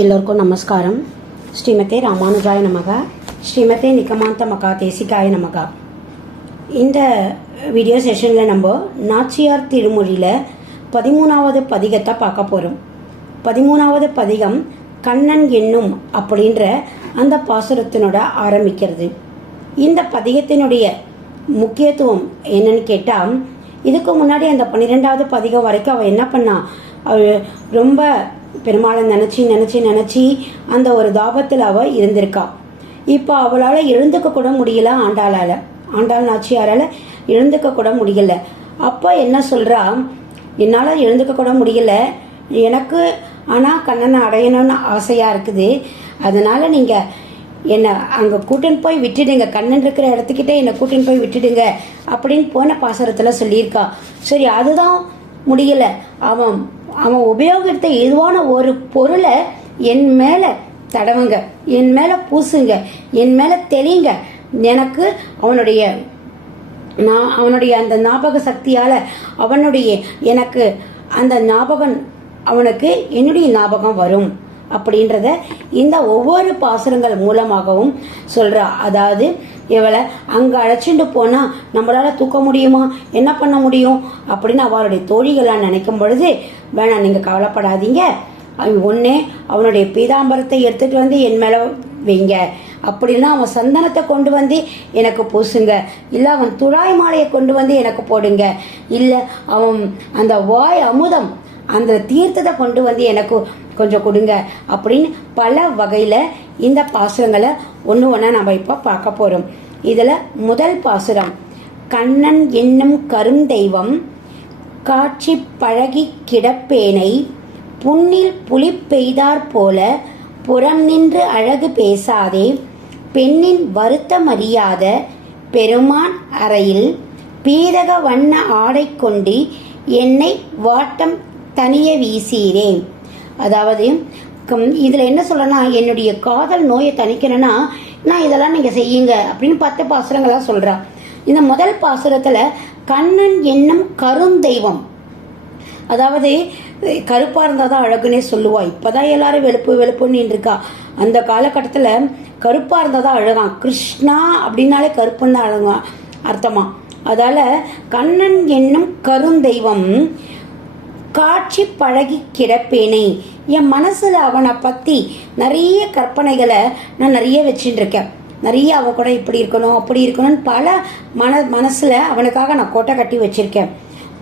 எல்லோருக்கும் நமஸ்காரம். ஸ்ரீமதே ராமானுஜாய நமக. ஸ்ரீமதே நிகமாந்த மகா தேசிகாய நமகா. இந்த வீடியோ செஷனில் நம்ம நாச்சியார் திருமொழியில் பதிமூணாவது பதிகத்தை பார்க்க போகிறோம் பதிமூணாவது பதிகம் கண்ணன் என்னும் அப்படின்ற அந்த பாசுரத்தினோட ஆரம்பிக்கிறது. இந்த பதிகத்தினுடைய முக்கியத்துவம் என்னன்னு கேட்டால் இதுக்கு முன்னாடி அந்த பன்னிரெண்டாவது பதிகம் வரைக்கும் அவள் என்ன பண்ணா? அவள் ரொம்ப பெருமாளை நினச்சி நினச்சி நினச்சி அந்த ஒரு தாபத்தில் அவள் இருந்திருக்கா. இப்போ அவளால் எழுந்துக்க கூட முடியல ஆண்டாளால். ஆண்டாள் நாச்சியாரால் எழுந்துக்க கூட முடியல. அப்போ என்ன சொல்கிறா என்னால் எழுந்துக்க கூட முடியல. எனக்கு ஆனால் கண்ணனை அடையணும்னு ஆசையாக இருக்குது. அதனால் நீங்கள் என்னை அங்கே கூட்டின்னு போய் விட்டுடுங்க. கண்ணன் இருக்கிற இடத்துக்கிட்டே என்னை கூட்டின்னு போய் விட்டுடுங்க அப்படின்னு போன பாசரத்தில் சொல்லியிருக்கா. சரி அதுதான் முடியல. அவன் அவன் உபயோகித்த எதுவான ஒரு பொருளை என் மேலே தடவுங்க என் மேலே பூசுங்க என் மேலே தெரியுங்க எனக்கு அவனுடைய நான் அவனுடைய அந்த ஞாபக சக்தியால் அவனுடைய எனக்கு அந்த ஞாபகம் அவனுக்கு என்னுடைய ஞாபகம் வரும் அப்படின்றத இந்த ஒவ்வொரு பாசுரங்கள் மூலமாகவும் சொல்கிறா அதாவது இவளை அங்கே அழைச்சிட்டு போனால் நம்மளால் தூக்க முடியுமா? என்ன பண்ண முடியும்? அப்படின்னு அவளுடைய தோழிகளாக நினைக்கும் பொழுது வேணாம் நீங்கள் கவலைப்படாதீங்க. அவன் ஒன்று அவனுடைய பீதாம்பரத்தை எடுத்துகிட்டு வந்து என் மேலே வைங்க. அப்படின்னா அவன் சந்தனத்தை கொண்டு வந்து எனக்கு பூசுங்க. இல்லை அவன் துழாய் மாலையை கொண்டு வந்து எனக்கு போடுங்க. இல்லை அவன் அந்த வாய் அமுதம் அந்த தீர்த்தத்தை கொண்டு வந்து எனக்கு கொஞ்சம் கொடுங்க. அப்படின்னு பல வகையில் இந்த பாசுரங்களை ஒன்று ஒன்றா நம்ம இப்போ பார்க்க போகிறோம் இதில் முதல் பாசுரம் கண்ணன் என்னும் கருந்தெய்வம் காட்சி பழகி கிடப்பேனை புண்ணில் புலி பெய்தாற் போல புறம் நின்று அழகு பேசாதே பெண்ணின் வருத்தம் அறியாத பெருமான் அறையில் பீரக வண்ண ஆடை கொண்டு என்னை வாட்டம் தனிய வீசீரே அதாவது கம்- இதுல என்ன சொல்லனா என்னுடைய காதல் நோயை தணிக்கணும்னா நான் இதெல்லாம் நீங்க செய்யுங்க அப்படின்னு பத்து பாசுரங்களா சொல்கிறா இந்த முதல் பாசுரத்துல கண்ணன் என்னும் கருந்தெய்வம் அதாவது கருப்பாக இருந்தால் தான் அழகுனே சொல்லுவா. இப்போதான் எல்லாரும் வெளுப்பு வெளுப்புன்னு இருக்கா. அந்த காலகட்டத்தில் கருப்பாக இருந்தால் தான் அழகாம் கிருஷ்ணா அப்படின்னாலே கருப்புன்னு தான் அழகா அர்த்தமா? அதால கண்ணன் என்னும் கருந்தெய்வம் காட்சி பழகி கிடப்பேனே. என் மனசில் அவனை பற்றி நிறைய கற்பனைகளை நான் நிறைய வச்சுட்டு இருக்கேன் நிறைய அவன் கூட இப்படி இருக்கணும் அப்படி இருக்கணும்னு பல மன மனசில் அவனுக்காக நான் கோட்டை கட்டி வச்சிருக்கேன்.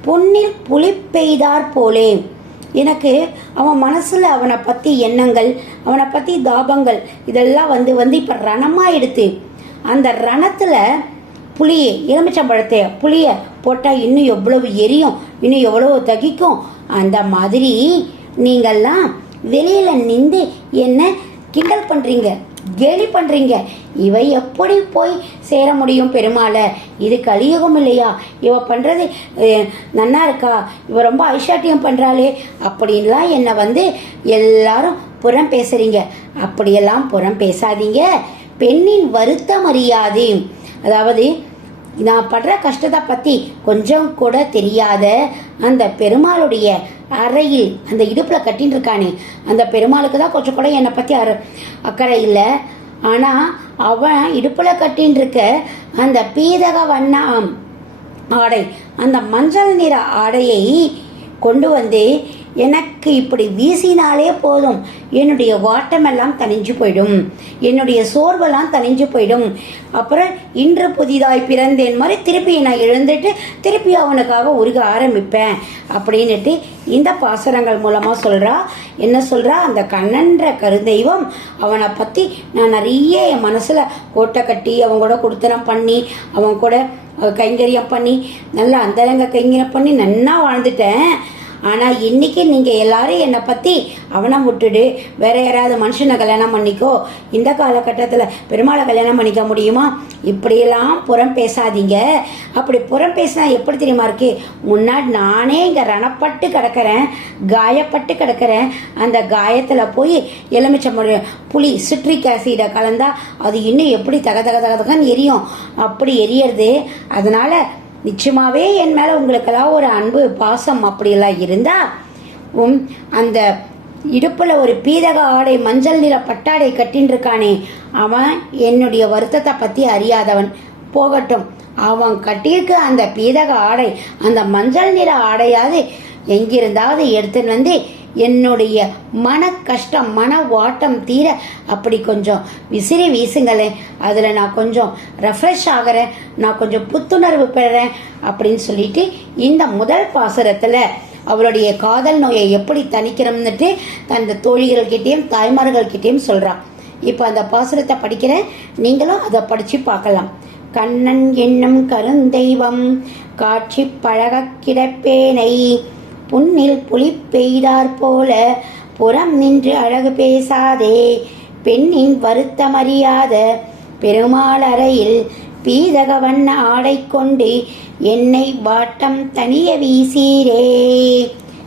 பொன்னில் புலி பெய்தார் போலே. எனக்கு அவன் மனசில் அவனை பற்றி எண்ணங்கள் அவனை பற்றி தாபங்கள் இதெல்லாம் வந்து வந்து இப்போ ரணமாக எடுத்து அந்த ரணத்தில் புளியை எலுமிச்சம்பழத்தை புளியை போட்டால் இன்னும் எவ்வளவு எரியும் இன்னும் எவ்வளவு தகிக்கும் அந்த மாதிரி நீங்கள்லாம் வெளியில நின்று என்ன கிண்டல் பண்றீங்க கேலி பண்றீங்க. இவை எப்படி போய் சேர முடியும் பெருமாளை? இது கலியுகம் இல்லையா? இவ பண்றது நன்னா இருக்கா? இவ ரொம்ப ஐஷாட்டியம் பண்றாளே அப்படின்லாம் என்னை வந்து எல்லாரும் புறம் பேசுறீங்க. அப்படியெல்லாம் புறம் பேசாதீங்க. பெண்ணின் வருத்தம் அறியாது. அதாவது நான் படுற கஷ்டத்தை பற்றி கொஞ்சம் கூட தெரியாத அந்த பெருமாளுடைய அறையில் அந்த இடுப்பில் கட்டின்னு இருக்கானே அந்த பெருமாளுக்கு தான் கொஞ்சம் கூட என்னை பற்றி அற அக்கறை இல்லை. ஆனால் அவன் இடுப்பில் கட்டின்னு இருக்க அந்த பீதக வண்ணம் ஆடை அந்த மஞ்சள் நிற ஆடையை கொண்டு வந்து எனக்கு இப்படி வீசினாலே போதும். என்னுடைய வாட்டமெல்லாம் தணிஞ்சு போயிடும். என்னுடைய சோர்வெல்லாம் தணிஞ்சு போயிடும். அப்புறம் இன்று புதிதாய் பிறந்தேன் மாதிரி திருப்பி நான் எழுந்துட்டு திருப்பி அவனுக்காக உருக ஆரம்பிப்பேன். அப்படின்னுட்டு இந்த பாசுரங்கள் மூலமாக சொல்கிறா என்ன சொல்கிறா அந்த கண்ணன்ற கருதெய்வம் அவனை பற்றி நான் நிறைய என் மனசில் கோட்டை கட்டி அவன் கூட கொடுத்தனம் பண்ணி அவன் கூட கைங்கரியம் பண்ணி நல்லா அந்தரங்க கைங்கரியம் பண்ணி நன்னா வாழ்ந்துட்டேன். ஆனால் இன்னைக்கு நீங்கள் எல்லாரும் என்னை பற்றி அவனை விட்டுடு. வேற யாராவது மனுஷனை கல்யாணம் பண்ணிக்கோ. இந்த காலகட்டத்தில் பெருமாளை கல்யாணம் பண்ணிக்க முடியுமா? இப்படியெல்லாம் புறம் பேசாதீங்க. அப்படி புறம் பேசினா எப்படி தெரியுமா இருக்கு? முன்னாடி நானே இங்கே ரணப்பட்டு கிடக்கிறேன் காயப்பட்டு கிடக்கிறேன். அந்த காயத்தில் போய் எலுமிச்சம்பழம் புளி சிட்ரிக் ஆசிடை கலந்தால் அது இன்னும் எப்படி தக தக தகன்னு எரியும். அப்படி எரியறது. அதனால் நிச்சயமாகவே என் மேலே உங்களுக்கெல்லாம் ஒரு அன்பு பாசம் அப்படியெல்லாம் இருந்தா உம் அந்த இடுப்பில் ஒரு பீதக ஆடை மஞ்சள் நிற பட்டாடை கட்டின்னு இருக்கானே அவன் என்னுடைய வருத்தத்தை பற்றி அறியாதவன். போகட்டும் அவன் கட்டியிருக்க அந்த பீதக ஆடை அந்த மஞ்சள் நிற ஆடையாவது எங்கிருந்தாவது எடுத்துன்னு வந்து என்னுடைய மன கஷ்டம் மன வாட்டம் தீர அப்படி கொஞ்சம் விசிறி வீசுங்களேன். அதில் நான் கொஞ்சம் ரெஃப்ரெஷ் ஆகிறேன். நான் கொஞ்சம் புத்துணர்வு பெறேன் அப்படின்னு சொல்லிட்டு இந்த முதல் பாசுரத்தில் அவளுடைய காதல் நோயை எப்படி தணிக்கிறோம்னுட்டு தன் தோழிகள்கிட்டேயும் தாய்மார்கள்கிட்டேயும் சொல்கிறான் இப்போ அந்த பாசுரத்தை படிக்கிறேன். நீங்களும் அதை படித்து பார்க்கலாம். கண்ணன் என்னும் கருந்தெய்வம் காட்சி பழக கிடப்பேனை. புண்ணில் புலி பெய்தாற் போல புறம் நின்று அழகு பேசாதே. பெண்ணின் வருத்தமறியாத பெருமாள் அறையில் பீதக வண்ண ஆடை கொண்டு என்னை வாட்டம் தனிய வீசீரே.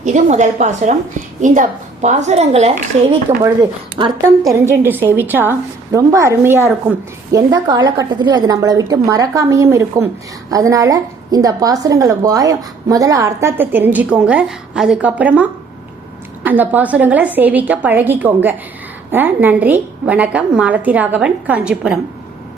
இது முதல் பாசுரம். இந்த பாசுரங்களை சேவிக்கும் பொழுது அர்த்தம் தெரிஞ்சுட்டு சேவிச்சா ரொம்ப அருமையாக இருக்கும். எந்த காலகட்டத்திலையும் அது நம்மளை விட்டு மறக்காமையும் இருக்கும். அதனால் இந்த பாசுரங்களை வாய முதல்ல அர்த்தத்தை தெரிஞ்சுக்கோங்க. அதுக்கப்புறமா அந்த பாசுரங்களை சேவிக்க பழகிக்கோங்க. நன்றி வணக்கம். மாலத்தி ராகவன் காஞ்சிபுரம்.